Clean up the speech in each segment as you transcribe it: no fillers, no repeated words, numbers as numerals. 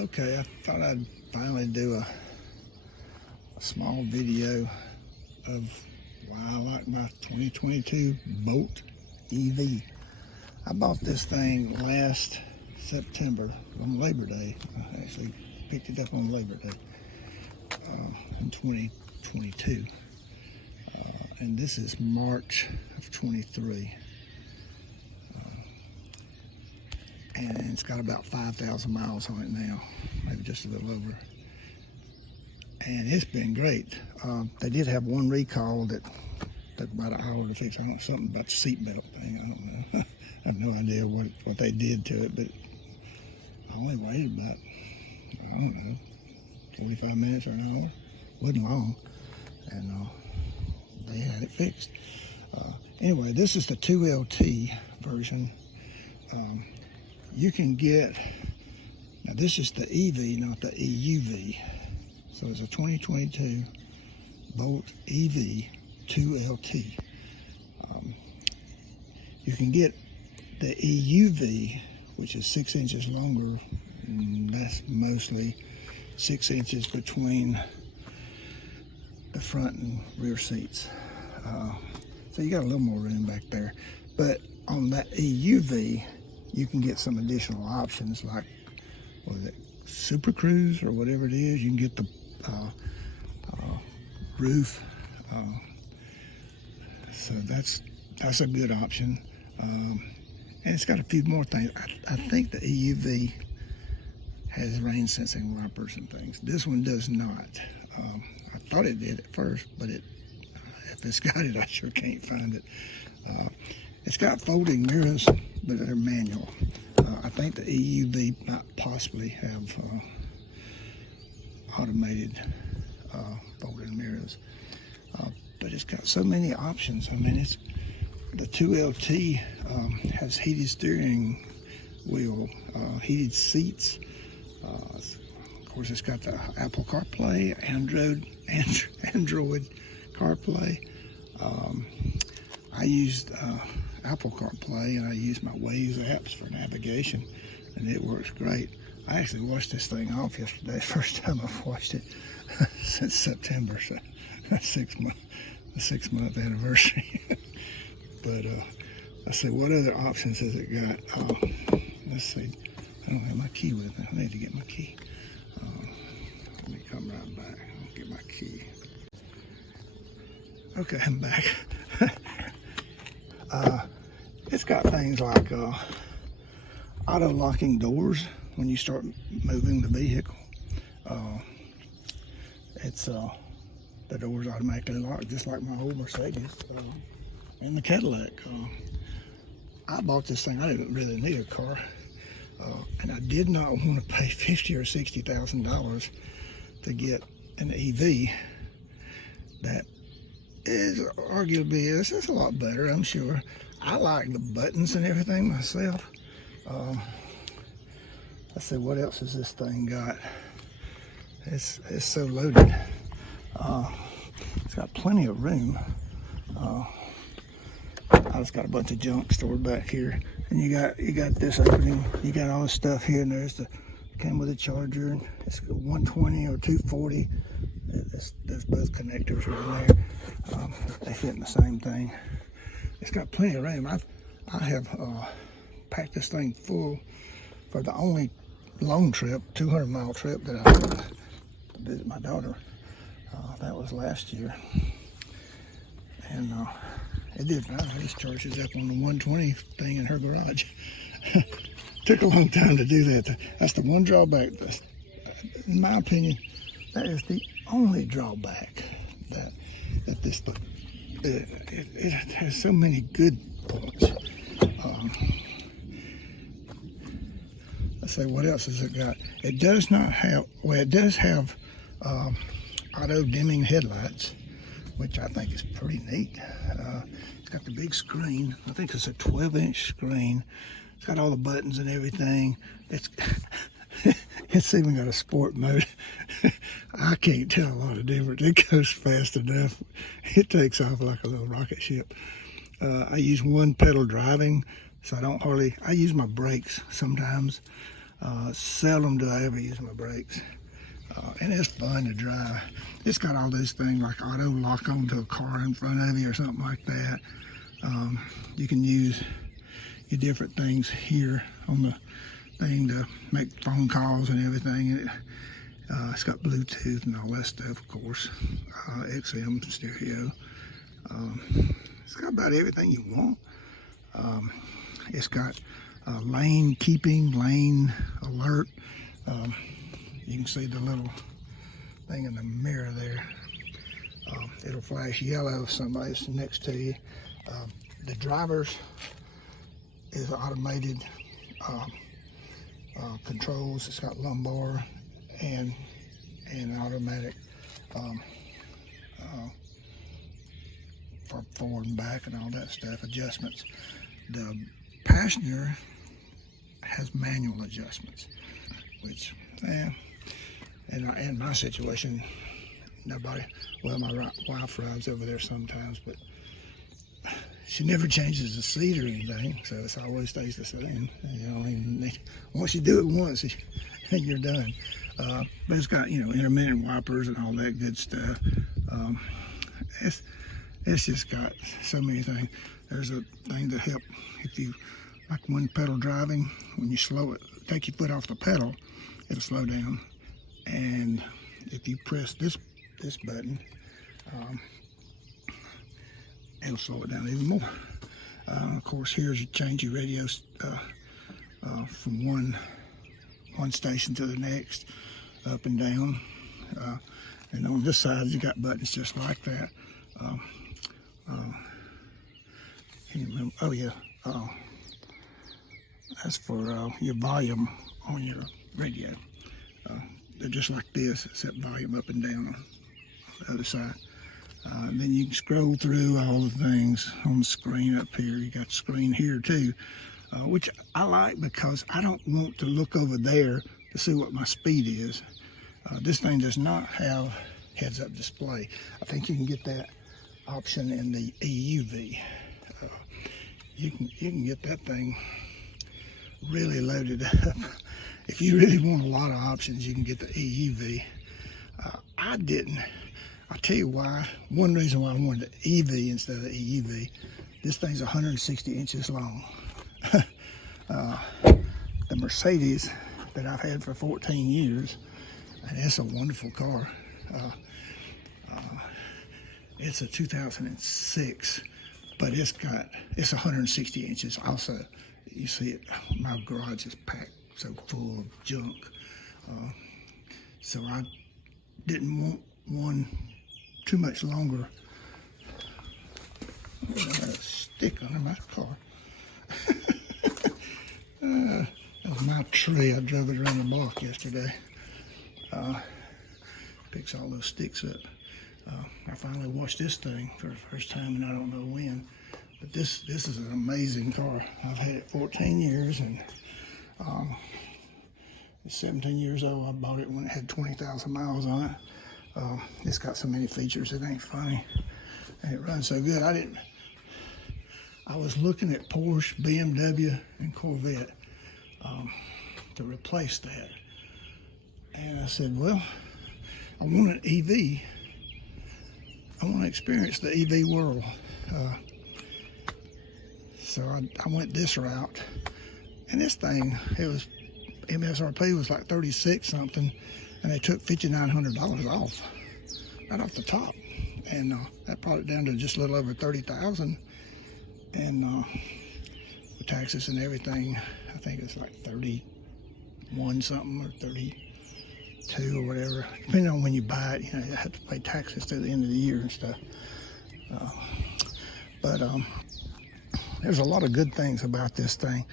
Okay, I thought I'd finally do a small video of why I like my 2022 Bolt EV. I bought this thing last September on Labor Day. I actually picked it up on Labor Day in 2022. And this is March of 23. And it's got about 5,000 miles on it now, maybe just a little over. And it's been great. They did have one recall that took about an hour to fix. I don't know, something about the seatbelt thing. I don't know. I have no idea what they did to it, but I only waited about, I don't know, 45 minutes or an hour. Wasn't long. And they had it fixed. Anyway, this is the 2LT version. You can get, now this is the EV, not the EUV. So it's a 2022 Bolt EV 2LT. You can get the EUV, which is 6 inches longer. That's mostly 6 inches between the front and rear seats. So you got a little more room back there. But on that EUV, you can get some additional options like, what is it, Super Cruise or whatever it is. You can get the roof. So that's a good option. And it's got a few more things. I think the EUV has rain sensing wipers and things. This one does not. I thought it did at first, but if it's got it, I sure can't find it. It's got folding mirrors, but they're manual. I think the EUV might possibly have automated folding mirrors. But it's got so many options. I mean, the 2LT has heated steering wheel, heated seats. Of course, it's got the Apple CarPlay, Android CarPlay. I used Apple CarPlay, and I use my Waze apps for navigation, and it works great. I actually washed this thing off yesterday, first time I've washed it since September, so that's the 6 month anniversary. But let's see, what other options has it got? Let's see, I don't have my key with me. I need to get my key. Let me come right back. I'll get my key. Okay, I'm back. It's got things like auto locking doors when you start moving the vehicle. The doors automatically lock, just like my old Mercedes and the Cadillac. I bought this thing. I didn't really need a car, and I did not want to pay $50,000 or $60,000 to get an EV that is arguably it's a lot better, I'm sure. I like the buttons and everything myself. Let's see, what else has this thing got? It's so loaded. It's got plenty of room. I just got a bunch of junk stored back here, and you got this opening. You got all the stuff here, and came with a charger, and it's 120 or 240. There's both connectors right there. They fit in the same thing. It's got plenty of room. I have packed this thing full for the only long trip, 200-mile trip that I took to visit my daughter. That was last year, and it did fine. I just charged it up on the 120 thing in her garage. Took a long time to do that. That's the one drawback. In my opinion, that is the only drawback that this it has so many good points. Let's see, what else has it got? It does not have, well, it does have auto dimming headlights, which I think is pretty neat. It's got the big screen. I think it's a 12-inch screen. It's got all the buttons and everything. It's even got a sport mode. I can't tell a lot of difference. It goes fast enough. It takes off like a little rocket ship. I use one pedal driving, so I use my brakes sometimes. Seldom do I ever use my brakes. And it's fun to drive. It's got all these things like auto lock onto a car in front of you or something like that. You can use your different things here on the thing to make phone calls and everything. It's got Bluetooth and all that stuff, of course. XM stereo. It's got about everything you want. It's got lane keeping, lane alert. You can see the little thing in the mirror there. It'll flash yellow if somebody's next to you. The driver's is automated controls. It's got lumbar and automatic for forward and back and all that stuff, adjustments. The passenger has manual adjustments, which, in my situation, nobody, well, my wife rides over there sometimes, but she never changes the seat or anything, so it always stays the same. You don't even need, once you do it once, and you're done. But it's got, intermittent wipers and all that good stuff. It's just got so many things. There's a thing to help if you, like one pedal driving, when you slow it, take your foot off the pedal, it'll slow down. And if you press this button, it'll slow it down even more. Of course, here's you change your radio from one station to the next, up and down. And on this side, you got buttons just like that. Oh yeah, that's for your volume on your radio. They're just like this, except volume up and down on the other side. Then you can scroll through all the things on the screen up here. You got the screen here too, which I like because I don't want to look over there to see what my speed is. This thing does not have heads-up display. I think you can get that option in the EUV. You can get that thing really loaded up. If you really want a lot of options, you can get the EUV. I didn't. I'll tell you why. One reason why I wanted the EV instead of the EUV, this thing's 160 inches long. The Mercedes that I've had for 14 years, and it's a wonderful car. It's a 2006, but it's 160 inches. Also, you see it, my garage is packed so full of junk. So I didn't want one too much longer. I got a stick under my car. That was my tree. I drove it around the block yesterday. Picks all those sticks up. I finally washed this thing for the first time, and I don't know when. But this is an amazing car. I've had it 14 years, and it's 17 years old. I bought it when it had 20,000 miles on it. It's got so many features, it ain't funny. And it runs so good. I was looking at Porsche, BMW, and Corvette to replace that. And I said, well, I want an EV. I want to experience the EV world. So I went this route. And this thing, MSRP was like 36 something, and they took $5,900 off, right off the top. And that brought it down to just a little over 30,000. And with taxes and everything, I think it's like 31 something or 32 or whatever. Depending on when you buy it, you have to pay taxes to the end of the year and stuff. But there's a lot of good things about this thing.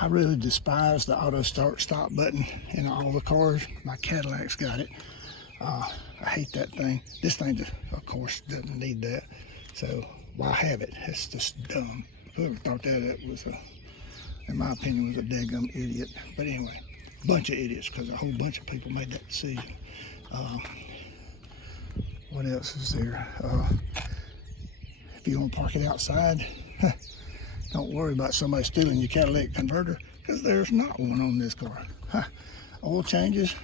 I really despise the auto start stop button in all the cars. My Cadillac's got it. I hate that thing. This thing, of course, doesn't need that. So why have it? It's just dumb. Whoever thought that up was, in my opinion, was a daggum idiot. But anyway, a bunch of idiots, because a whole bunch of people made that decision. What else is there? If you want to park it outside, don't worry about somebody stealing your catalytic converter, because there's not one on this car. Huh. Oil changes,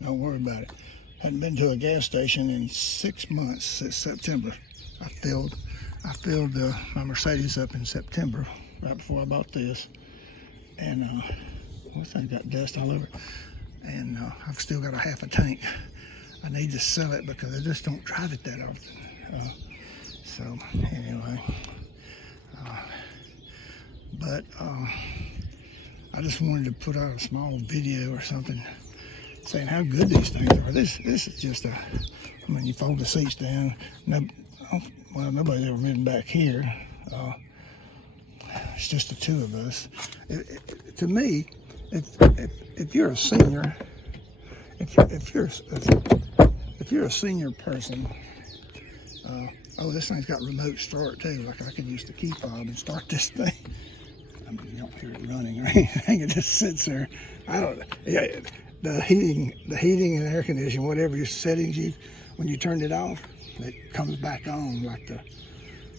don't worry about it. Hadn't been to a gas station in 6 months since September. I filled my Mercedes up in September, right before I bought this, and this thing got dust all over, and I've still got a half a tank. I need to sell it because I just don't drive it that often. So anyway, but I just wanted to put out a small video or something saying how good these things are. This is just I mean, you fold the seats down. Well, nobody's ever ridden back here. It's just the two of us. To me, if you're a senior, if you're a senior person, oh, this thing's got remote start too. Like I could use the key fob and start this thing. I mean, you don't hear it running or anything. It just sits there. I don't. Yeah, the heating and air conditioning, whatever your settings when you turned it off, it comes back on, like the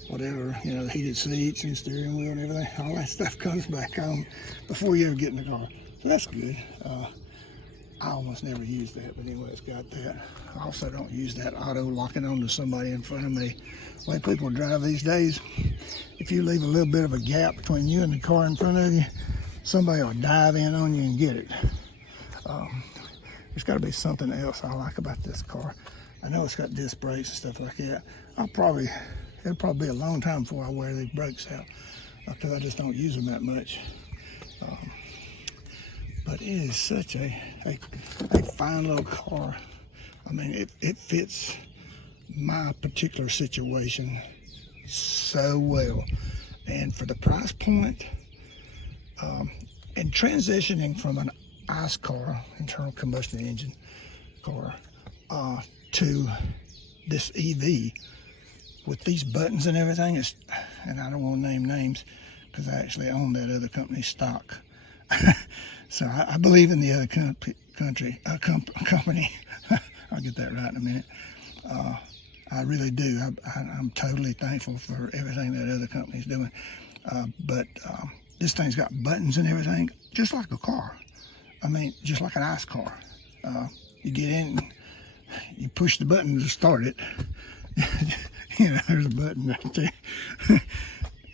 whatever, the heated seats and steering wheel and everything. All that stuff comes back on before you ever get in the car. So that's good. I almost never use that, but anyway, it's got that. I also don't use that auto locking onto somebody in front of me. The way people drive these days, if you leave a little bit of a gap between you and the car in front of you, somebody will dive in on you and get it. There's got to be something else I like about this car. I know it's got disc brakes and stuff like that. It'll probably be a long time before I wear these brakes out because I just don't use them that much. But it is such a fine little car. I mean, it fits my particular situation so well. And for the price point, and transitioning from an ICE car, internal combustion engine car, to this EV with these buttons and everything, and I don't want to name names because I actually own that other company's stock. So I believe in the other company. I'll get that right in a minute. I really do. I'm totally thankful for everything that other company's doing. But this thing's got buttons and everything, just like a car. I mean, just like an ICE car. You get in, you push the button to start it. There's a button right there.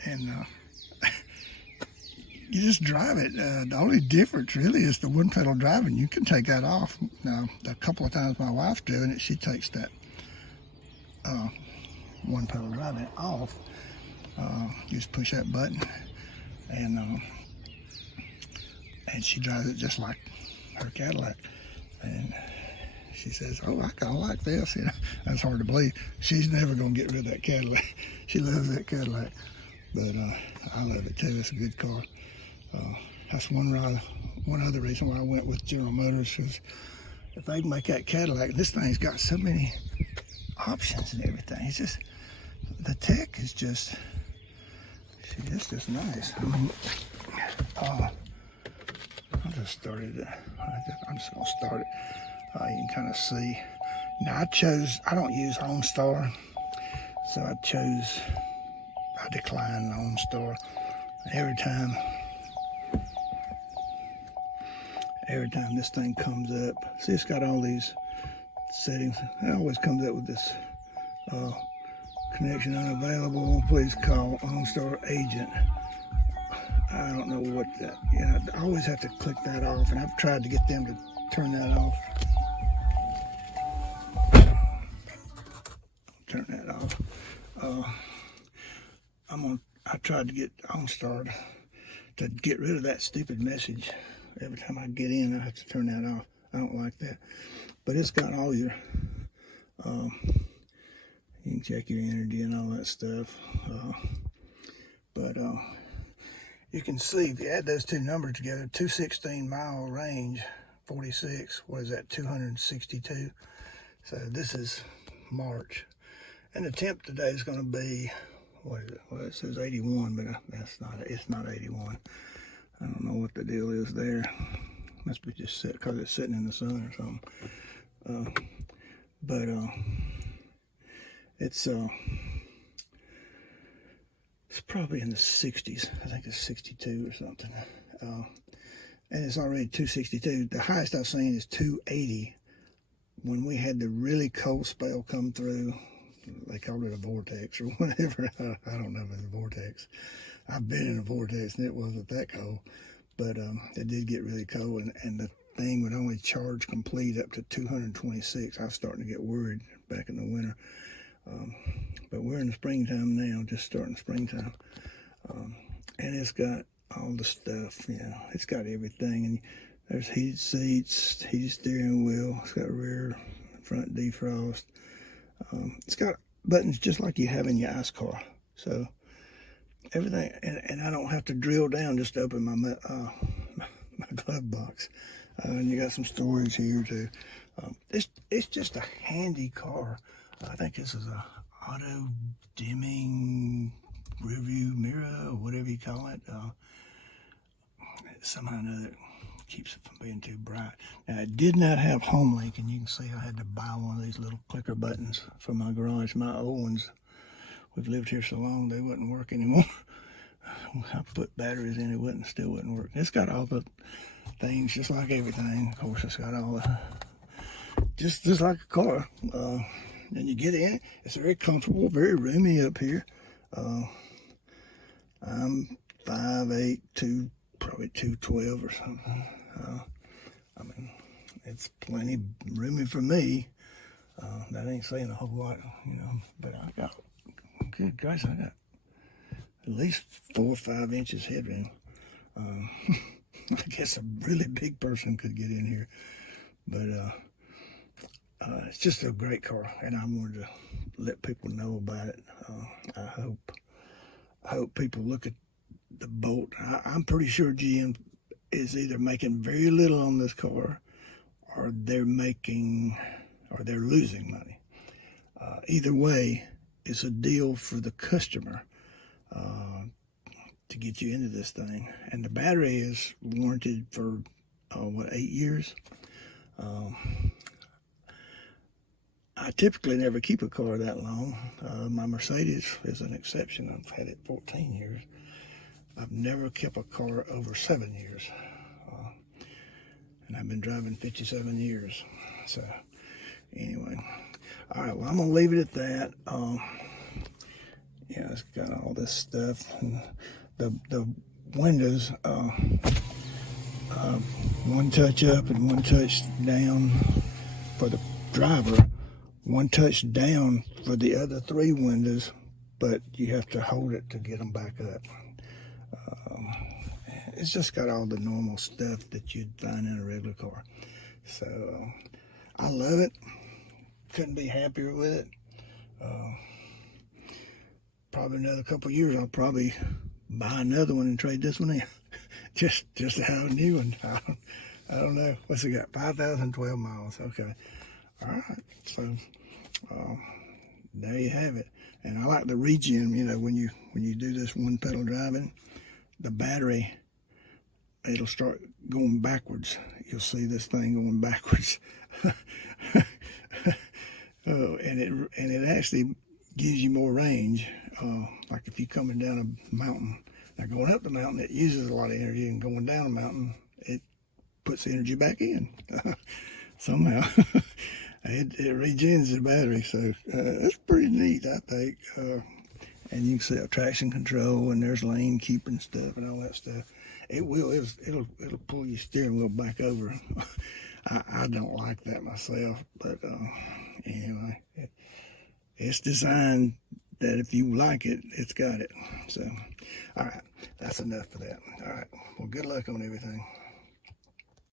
And you just drive it. The only difference really is the one pedal driving. You can take that off. Now, a couple of times my wife's doing it, she takes that one pedal driving off. You just push that button, and she drives it just like her Cadillac. And she says, "Oh, I kind of like this." That's hard to believe. She's never gonna get rid of that Cadillac. She loves that Cadillac, but I love it too. It's a good car. That's one other reason why I went with General Motors, is if they can make that Cadillac, this thing's got so many options and everything. It's just, the tech is just, it's just nice. I mean, I just started it. I'm just gonna start it. You can kind of see. Now I don't use OnStar, so I declined OnStar. Every time this thing comes up, see, it's got all these settings. It always comes up with this connection unavailable. Please call OnStar agent. I don't know what that. I always have to click that off, and I've tried to get them to turn that off. Turn that off. I tried to get OnStar to get rid of that stupid message. Every time I get in, I have to turn that off. I don't like that. But it's got all your, you can check your energy and all that stuff. But you can see, if you add those two numbers together, 216 mile range, 46, what is that, 262? So this is March. And the temp today is going to be, what is it? Well, it says 81, but it's not 81. I don't know what the deal is there. Must be just because it's sitting in the sun or something. But it's probably in the 60s. I think it's 62 or something. and it's already 262. The highest I've seen is 280. When we had the really cold spell come through, they called it a vortex or whatever. I don't know if it's a vortex. I've been in a vortex and it wasn't that cold, but it did get really cold, and the thing would only charge complete up to 226. I was starting to get worried back in the winter. But we're in the springtime now, just starting springtime. And it's got all the stuff, you know, it's got everything. And there's heated seats, heated steering wheel. It's got rear, front defrost. It's got buttons just like you have in your ICE car. So everything, and I don't have to drill down just to open my glove box. And you got some storage here too. It's just a handy car. I think this is a auto dimming rearview mirror or whatever you call it. Somehow or another keeps it from being too bright. Now it did not have home link, and you can see I had to buy one of these little clicker buttons for my garage. My old ones, we've lived here so long, they wouldn't work anymore. I put batteries in, it still wouldn't work. It's got all the things just like everything. Of course, it's got all the, just like a car. And you get in, it's very comfortable, very roomy up here. I'm 5'8", probably 212 or something. I mean, it's plenty roomy for me. That ain't saying a whole lot, you know, but I got, good gosh, I got at least 4 or 5 inches headroom. I guess a really big person could get in here, but it's just a great car, and I wanted to let people know about it. I hope people look at the Bolt. I'm pretty sure GM is either making very little on this car, or they're losing money. Either way, it's a deal for the customer to get you into this thing. And the battery is warranted for 8 years. I typically never keep a car that long. My Mercedes is an exception. I've had it 14 years. I've never kept a car over 7 years. And I've been driving 57 years. So, anyway. All right, well, I'm going to leave it at that. Yeah, it's got all this stuff. And the windows, one touch up and one touch down for the driver. One touch down for the other 3 windows, but you have to hold it to get them back up. It's just got all the normal stuff that you'd find in a regular car. So I love it. Couldn't be happier with it. Probably another couple of years, I'll probably buy another one and trade this one in. just to have a new one. I don't know. What's it got? 5,012 miles. Okay. All right. So there you have it. And I like the regen. You know, when you do this one pedal driving, the battery, it'll start going backwards. You'll see this thing going backwards. And it actually gives you more range. Like if you're coming down a mountain. Now going up the mountain, it uses a lot of energy, and going down a mountain, it puts the energy back in somehow. It regens the battery, so that's pretty neat, I think. And you can see traction control, and there's lane keeping stuff and all that stuff. It'll pull your steering wheel back over. I don't like that myself, but anyway, it's designed that if you like it, it's got it. So, all right, that's enough for that. All right, well, good luck on everything.